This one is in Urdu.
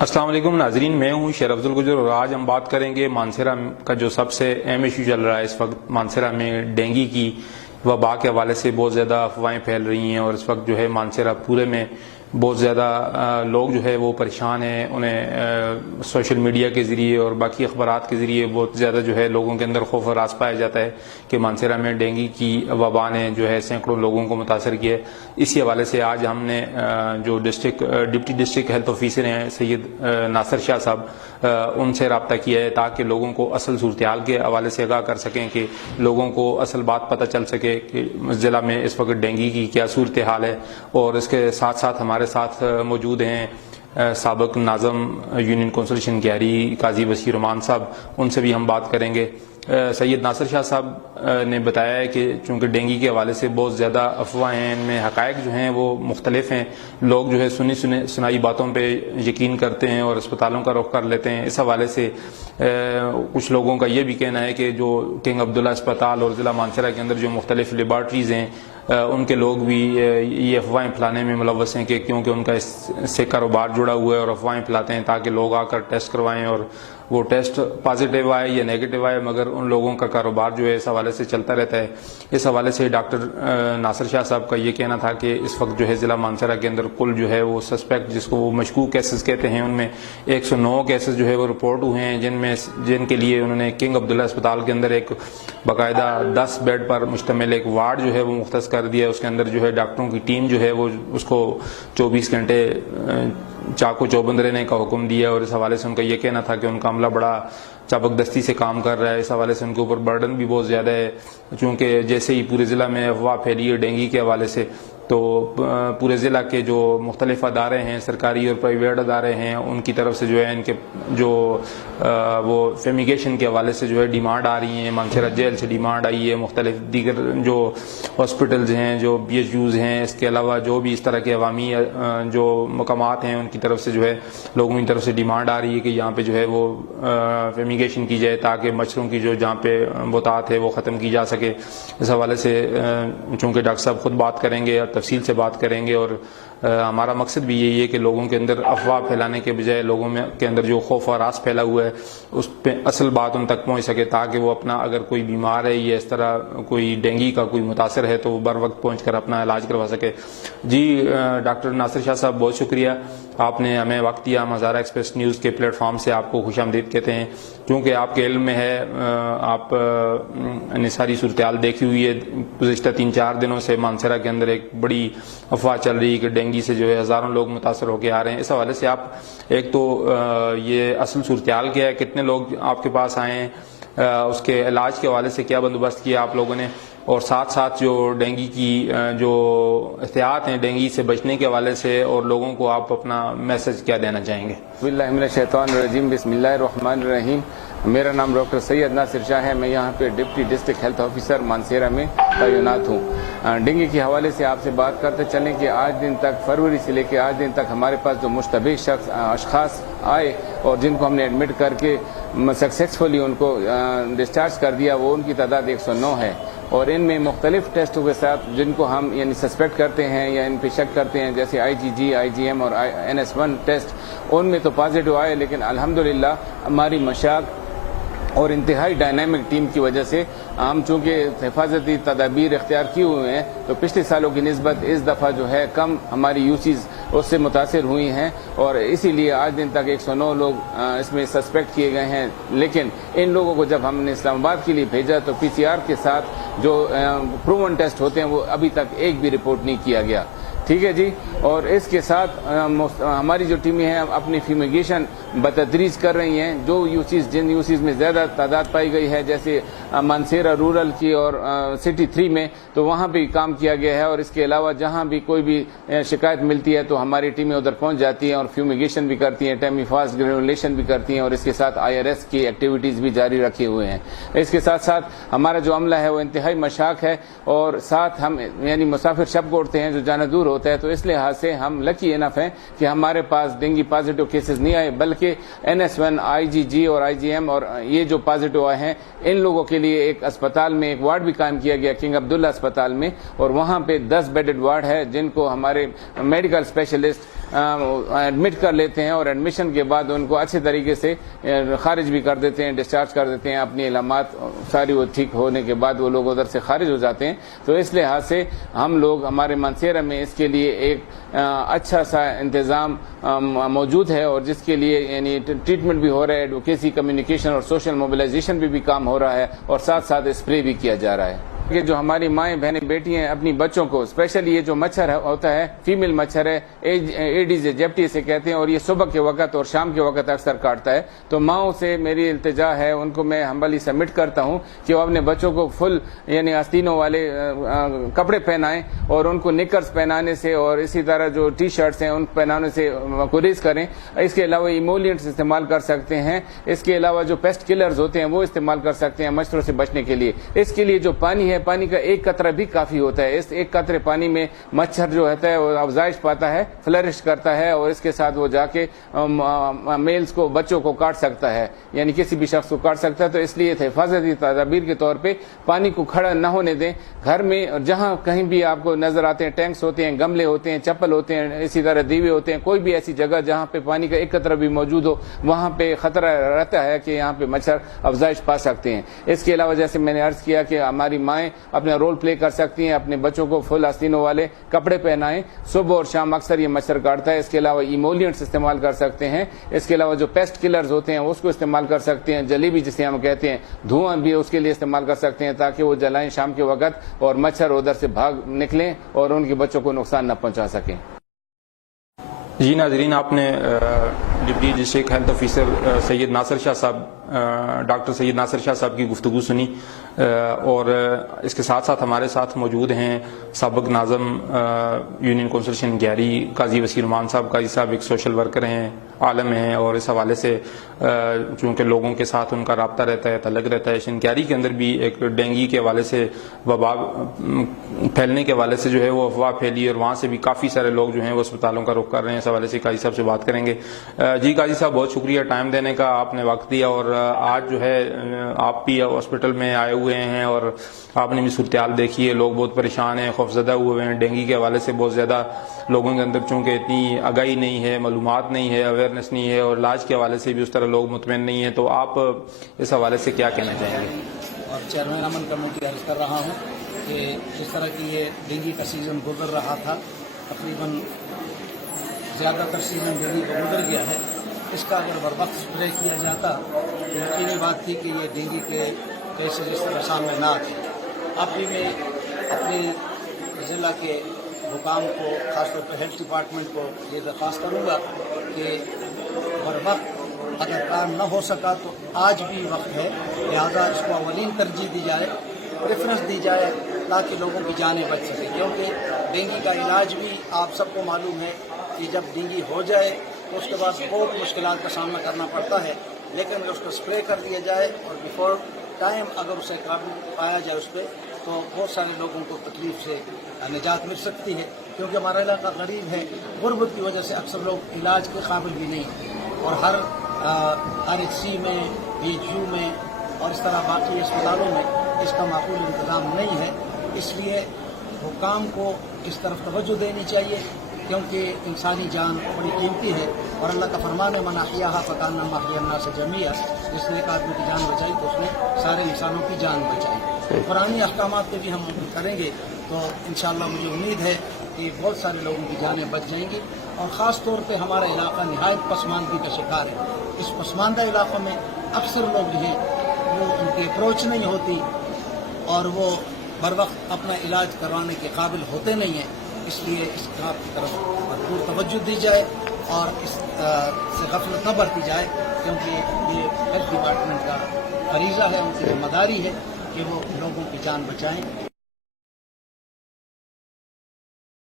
السلام علیکم ناظرین، میں ہوں شیر افضل گجر اور آج ہم بات کریں گے مانسہرہ کا جو سب سے اہم ایشو چل رہا ہے اس وقت مانسہرہ میں ڈینگی کی وبا کے حوالے سے بہت زیادہ افواہیں پھیل رہی ہیں اور اس وقت جو ہے مانسہرہ پورے میں بہت زیادہ لوگ جو ہے وہ پریشان ہیں. انہیں سوشل میڈیا کے ذریعے اور باقی اخبارات کے ذریعے بہت زیادہ جو ہے لوگوں کے اندر خوف و ہراس پایا جاتا ہے کہ مانسہرہ میں ڈینگی کی وبا نے جو ہے سینکڑوں لوگوں کو متاثر کیا ہے. اسی حوالے سے آج ہم نے جو ڈپٹی ڈسٹرکٹ ہیلتھ آفیسر ہیں سید ناصر شاہ صاحب ان سے رابطہ کیا ہے تاکہ لوگوں کو اصل صورتحال کے حوالے سے آگاہ کر سکیں کہ لوگوں کو اصل بات پتہ چل سکے کہ ضلع میں اس وقت ڈینگی کی کیا صورتحال ہے. اور اس کے ساتھ ساتھ ہمارے ساتھ موجود ہیں سابق ناظم یونین کونسل شنکیاری قاضی وسیع الرحمان صاحب، ان سے بھی ہم بات کریں گے. سید ناصر شاہ صاحب نے بتایا ہے کہ چونکہ ڈینگی کے حوالے سے بہت زیادہ افواہیں ہیں، ان میں حقائق جو ہیں وہ مختلف ہیں. لوگ جو ہے سنائی باتوں پہ یقین کرتے ہیں اور اسپتالوں کا رخ کر لیتے ہیں. اس حوالے سے کچھ لوگوں کا یہ بھی کہنا ہے کہ جو کنگ عبداللہ اسپتال اور ضلع مانسہرہ کے اندر جو مختلف لیبارٹریز ہیں ان کے لوگ بھی یہ افواہیں پھیلانے میں ملوث ہیں کہ کیونکہ ان کا اس سے کاروبار جڑا ہوا ہے اور افواہیں پھیلاتے ہیں تاکہ لوگ آ کر ٹیسٹ کروائیں اور وہ ٹیسٹ پازیٹیو آئے یا نیگیٹو آئے، مگر ان لوگوں کا کاروبار جو ہے اس حوالے سے چلتا رہتا ہے. اس حوالے سے ڈاکٹر ناصر شاہ صاحب کا یہ کہنا تھا کہ اس وقت جو ہے ضلع مانسہرہ کے اندر کل جو ہے وہ سسپیکٹ جس کو وہ مشکوک کیسز کہتے ہیں ان میں 109 کیسز جو ہے وہ رپورٹ ہوئے ہیں، جن کے لیے انہوں نے کنگ عبداللہ اسپتال کے اندر ایک باقاعدہ 10 بیڈ پر مشتمل ایک وارڈ جو ہے وہ مختص کر دیا. اس کے اندر جو ہے ڈاکٹروں کی ٹیم جو ہے وہ اس کو 24 گھنٹے چاقو چوبند رہنے کا حکم دیا. اور اس حوالے سے ان کا یہ کہنا تھا کہ ان کا عملہ بڑا چابک دستی سے کام کر رہا ہے. اس حوالے سے ان کے اوپر برڈن بھی بہت زیادہ ہے، چونکہ جیسے ہی پورے ضلع میں افواہ پھیلی ہے ڈینگی کے حوالے سے تو پورے ضلع کے جو مختلف ادارے ہیں سرکاری اور پرائیویٹ ادارے ہیں ان کی طرف سے جو ہے ان کے جو وہ فیمیگیشن کے حوالے سے جو ہے ڈیمانڈ آ رہی ہیں. مانسہرہ جیل سے ڈیمانڈ آئی ہے، مختلف دیگر جو ہاسپٹلز ہیں، جو بی ایچ یوز ہیں، اس کے علاوہ جو بھی اس طرح کے عوامی جو مقامات ہیں ان کی طرف سے جو ہے لوگوں کی طرف سے ڈیمانڈ آ رہی ہے کہ یہاں پہ جو ہے وہ فیمیگیشن کی جائے تاکہ مچھروں کی جو جہاں پہ بہتات ہے وہ ختم کی جا سکے. اس حوالے سے چونکہ ڈاکٹر صاحب خود بات کریں گے اور تفصیل سے بات کریں گے، اور ہمارا مقصد بھی یہی ہے کہ لوگوں کے اندر افواہ پھیلانے کے بجائے لوگوں میں کے اندر جو خوف و ہراس پھیلا ہوا ہے اس پہ اصل بات ان تک پہنچ سکے تاکہ وہ اپنا اگر کوئی بیمار ہے یا اس طرح کوئی ڈینگی کا کوئی متاثر ہے تو وہ بر وقت پہنچ کر اپنا علاج کروا سکے. جی ڈاکٹر ناصر شاہ صاحب بہت شکریہ، آپ نے ہمیں وقت دیا. ہم ہزارہ ایکسپریس نیوز کے پلیٹ فارم سے آپ کو خوش آمدید کہتے ہیں. کیونکہ آپ کے علم میں ہے، آپ نے ساری صورتحال دیکھی ہوئی ہے. گزشتہ 3-4 دنوں سے مانسہرہ کے اندر ایک بڑی افواہ چل رہی ہے کہ ڈینگی سے جو ہے ہزاروں لوگ متاثر ہو کے آ رہے ہیں. اس حوالے سے آپ ایک تو یہ اصل صورتحال کیا ہے، کتنے لوگ آپ کے پاس آئے ہیں، اس کے علاج کے حوالے سے کیا بندوبست کیا آپ لوگوں نے، اور ساتھ ساتھ جو ڈینگی کی جو احتیاط ہیں ڈینگی سے بچنے کے حوالے سے اور لوگوں کو آپ اپنا میسج کیا دینا چاہیں گے؟ باللہ من الشیطان الرجیم، بسم اللہ الرحمن الرحیم. میرا نام ڈاکٹر سید ناصر شاہ ہے. میں یہاں پہ deputy district health officer Mansehra میں تعینات ہوں. ڈینگی کے حوالے سے آپ سے بات کرتے چلیں کہ آج دن تک، فروری سے لے کے آج دن تک ہمارے پاس جو مشتبہ اشخاص آئے اور جن کو ہم نے ایڈمٹ کر کے سکسیسفلی ان کو ڈسچارج کر دیا، وہ ان کی تعداد 109 ہے. اور ان میں مختلف ٹیسٹوں کے ساتھ جن کو ہم یعنی سسپیکٹ کرتے ہیں یا ان پہ شک کرتے ہیں، جیسے IgG، IgM اور NS1 ٹیسٹ، ان میں تو پازیٹیو آئے. لیکن الحمدللہ ہماری مشاق اور انتہائی ڈائنامک ٹیم کی وجہ سے ہم چونکہ حفاظتی تدابیر اختیار کیے ہوئے ہیں تو پچھلے سالوں کی نسبت اس دفعہ جو ہے کم ہماری یوسیز اس سے متاثر ہوئی ہیں، اور اسی لیے آج دن تک 109 لوگ اس میں سسپیکٹ کیے گئے ہیں. لیکن ان لوگوں کو جب ہم نے اسلام آباد کے لیے بھیجا تو PCR کے ساتھ جو پروون ٹیسٹ ہوتے ہیں وہ ابھی تک ایک بھی رپورٹ نہیں کیا گیا. ٹھیک ہے جی. اور اس کے ساتھ ہماری جو ٹیمیں ہیں اپنی فیمیگیشن بتدریج کر رہی ہیں. جو جن یوسیز میں زیادہ تعداد پائی گئی ہے، جیسے مانسہرہ رورل کی اور سٹی 3 میں، تو وہاں بھی کام کیا گیا ہے. اور اس کے علاوہ جہاں بھی کوئی بھی شکایت ملتی ہے تو ہماری ٹیمیں ادھر پہنچ جاتی ہیں اور فیومیگیشن بھی کرتی ہیں، ٹیمیفاس گرینولیشن بھی کرتی ہیں، اور اس کے ساتھ IRS کی ایکٹیویٹیز بھی جاری رکھے ہوئے ہیں. اس کے ساتھ ساتھ ہمارا جو عملہ ہے وہ انتہائی مشاق ہے، اور ساتھ ہم یعنی مسافر شب کوڑتے ہیں جو جانا دور ہوتا ہے. تو اس لحاظ سے ہم لکی انف ہیں کہ ہمارے پاس ڈینگی پازیٹیو کیسز نہیں آئے، بلکہ NS1، IgG اور IgM اور یہ جو پازیٹیو آئے ہیں ان لوگوں کے لیے ایک اسپتال میں ایک وارڈ بھی قائم کیا گیا کنگ عبداللہ اسپتال میں، اور وہاں پہ 10 بیڈڈ وارڈ ہے جن کو ہمارے میڈیکل اسپیشلسٹ ایڈمٹ کر لیتے ہیں اور ایڈمیشن کے بعد ان کو اچھے طریقے سے خارج بھی کر دیتے ہیں, ڈسچارج کر دیتے ہیں. اپنی علامات ساری وہ ٹھیک ہونے کے بعد وہ لوگ ادھر سے خارج ہو جاتے ہیں. تو اس لحاظ سے ہم لوگ ہمارے مانسہرہ میں اس کے لیے ایک اچھا سا انتظام موجود ہے, اور جس کے لیے یعنی ٹریٹمنٹ بھی ہو رہا ہے, ایڈوکیسی, کمیونیکیشن اور سوشل موبلائزیشن بھی کام ہو رہا ہے, اور ساتھ ساتھ اسپرے بھی کیا جا رہا ہے. کہ جو ہماری مائیں بہنیں بیٹی ہیں اپنی بچوں کو, اسپیشلی یہ جو مچھر ہوتا ہے, فیمیل مچھر ہے, ایڈیز جیپٹی سے کہتے ہیں, اور یہ صبح کے وقت اور شام کے وقت اکثر کاٹتا ہے. تو ماؤں سے میری التجا ہے, ان کو میں ہمبلی سبمٹ کرتا ہوں کہ وہ اپنے بچوں کو فل یعنی آستینوں والے کپڑے پہنائیں, اور ان کو نکرز پہنانے سے اور اسی طرح جو ٹی شرٹس ہیں ان پہنانے سے گریز کریں. اس کے علاوہ ایمولینٹس استعمال کر سکتے ہیں. اس کے علاوہ جو پیسٹ کلرز ہوتے ہیں وہ استعمال کر سکتے ہیں مچھروں سے بچنے کے لیے. اس کے لیے جو پانی ہے, پانی کا ایک قطرہ بھی کافی ہوتا ہے. اس ایک قطرے پانی میں مچھر جو ہوتا ہے وہ افزائش پاتا ہے, فلرش کرتا ہے, اور اس کے ساتھ وہ جا کے میلز کو, بچوں کو کاٹ سکتا ہے, یعنی کسی بھی شخص کو کاٹ سکتا ہے. تو اس لیے حفاظتی تدابیر کے طور پہ پانی کو کھڑا نہ ہونے دیں. گھر میں جہاں کہیں بھی آپ کو نظر آتے ہیں, ٹینکس ہوتے ہیں, گملے ہوتے ہیں, چپل ہوتے ہیں, اسی طرح دیوے ہوتے ہیں, کوئی بھی ایسی جگہ جہاں پہ پانی کا ایک قطرہ بھی موجود ہو, وہاں پہ خطرہ رہتا ہے کہ یہاں پہ مچھر افزائش پا سکتے ہیں. اس کے علاوہ جیسے میں نے عرض کیا کہ ہماری مائیں اپنا رول پلے کر سکتی ہیں, اپنے بچوں کو فل آستینوں والے کپڑے پہنائیں. صبح اور شام اکثر یہ مچھر کاٹتا ہے. اس کے علاوہ ایمولینٹس استعمال کر سکتے ہیں. اس کے علاوہ جو پیسٹ کلرز ہوتے ہیں اس کو استعمال کر سکتے ہیں. جلیبی جسے ہم کہتے ہیں, دھواں بھی اس کے لیے استعمال کر سکتے ہیں تاکہ وہ جلائیں شام کے وقت, اور مچھر ادھر سے بھاگ نکلیں اور ان کے بچوں کو نقصان نہ پہنچا سکیں. جی ناظرین, آپ نے ڈپٹی ڈسٹرکٹ ہیلتھ آفیسر سید ناصر شاہ صاحب, ڈاکٹر سید ناصر شاہ صاحب کی گفتگو سنی, اور اس کے ساتھ ساتھ ہمارے ساتھ موجود ہیں سابق ناظم یونین کونسل شنگیاری قاضی وسیع الرحمان صاحب. قاضی صاحب ایک سوشل ورکر ہیں, عالم ہیں, اور اس حوالے سے چونکہ لوگوں کے ساتھ ان کا رابطہ رہتا ہے, تعلق رہتا ہے. شنگیاری کے اندر بھی ایک ڈینگی کے حوالے سے, وبا پھیلنے کے حوالے سے جو ہے وہ افواہ پھیلی, اور وہاں سے بھی کافی سارے لوگ جو ہیں وہ اسپتالوں کا رخ کر رہے ہیں. اس حوالے سے قاضی صاحب سے بات کریں گے. جی قاضی صاحب, بہت شکریہ ٹائم دینے کا, آپ نے وقت دیا, اور آج جو ہے آپ بھی ہاسپٹل میں آئے ہوئے ہیں اور آپ نے بھی صورتحال دیکھی ہے. لوگ بہت پریشان ہیں, خوفزدہ ہوئے ہیں. ڈینگی کے حوالے سے بہت زیادہ لوگوں کے اندر چونکہ اتنی آگاہی نہیں ہے, معلومات نہیں ہے, اویئرنیس نہیں ہے, اور علاج کے حوالے سے بھی اس طرح لوگ مطمئن نہیں ہیں. تو آپ اس حوالے سے کیا کہنا چاہیں گے؟ اور چیئرمین امن کمیٹی عرض کر رہا ہوں کہ جس طرح کی یہ ڈینگی کا سیزن گزر رہا تھا, تقریباً زیادہ تر سیزن ڈینگی کا گزر گیا ہے. اس کا اگر بر وقت اسپرے کیا جاتا تو یقینی بات تھی کہ یہ ڈینگی کے کیسز اس طرح سامنے نہ آتے. اب بھی میں اپنے ضلع کے حکام کو, خاص طور پر ہیلتھ ڈپارٹمنٹ کو یہ درخواست کروں گا کہ بر وقت اگر کام نہ ہو سکا تو آج بھی وقت ہے, لہٰذا اس کو اولین ترجیح دی جائے, پریفرنس دی جائے, تاکہ لوگوں کی جانیں بچ سکیں. کیونکہ ڈینگی کا علاج بھی آپ سب کو معلوم ہے کہ جب ڈینگی ہو جائے تو اس کے بعد بہت مشکلات کا سامنا کرنا پڑتا ہے. لیکن اگر اس کو اسپرے کر دیا جائے اور بیفور ٹائم اگر اسے قابو پایا جائے اس پہ, تو بہت سارے لوگوں کو تکلیف سے نجات مل سکتی ہے. کیونکہ ہمارا علاقہ غریب ہے, غربت کی وجہ سے اکثر لوگ علاج کے قابل بھی نہیں ہیں, اور ہر RHC میں, BHU میں اور اس طرح باقی اسپتالوں میں اس کا معقول انتظام نہیں ہے. اس لیے حکام کو اس طرف توجہ دینی چاہیے, کیونکہ انسانی جان بڑی قیمتی ہے, اور اللہ کا فرمان ہے من احیاھا فکانما احیا الناس جمیعا, جس نے ایک آدمی کی جان بچائی تو اس نے سارے انسانوں کی جان بچائی. قرآنی احکامات پہ بھی ہم کریں گے تو انشاءاللہ مجھے امید ہے کہ بہت سارے لوگوں کی جانیں بچ جائیں گی. اور خاص طور پہ ہمارا علاقہ نہایت پسماندگی کا شکار ہے. اس پسماندہ علاقوں میں اکثر لوگ جو ہیں وہ ان کی اپروچ نہیں ہوتی, اور وہ بر وقت اپنا علاج کروانے کے قابل ہوتے نہیں ہیں. اس لیے اس بات کی طرف بھرپور توجہ دی جائے اور اس سے غفلت نہ برتی جائے, کیونکہ یہ ہیلتھ ڈپارٹمنٹ کا فریضہ ہے, ان کی ذمہ داری ہے کہ وہ لوگوں کی جان بچائیں.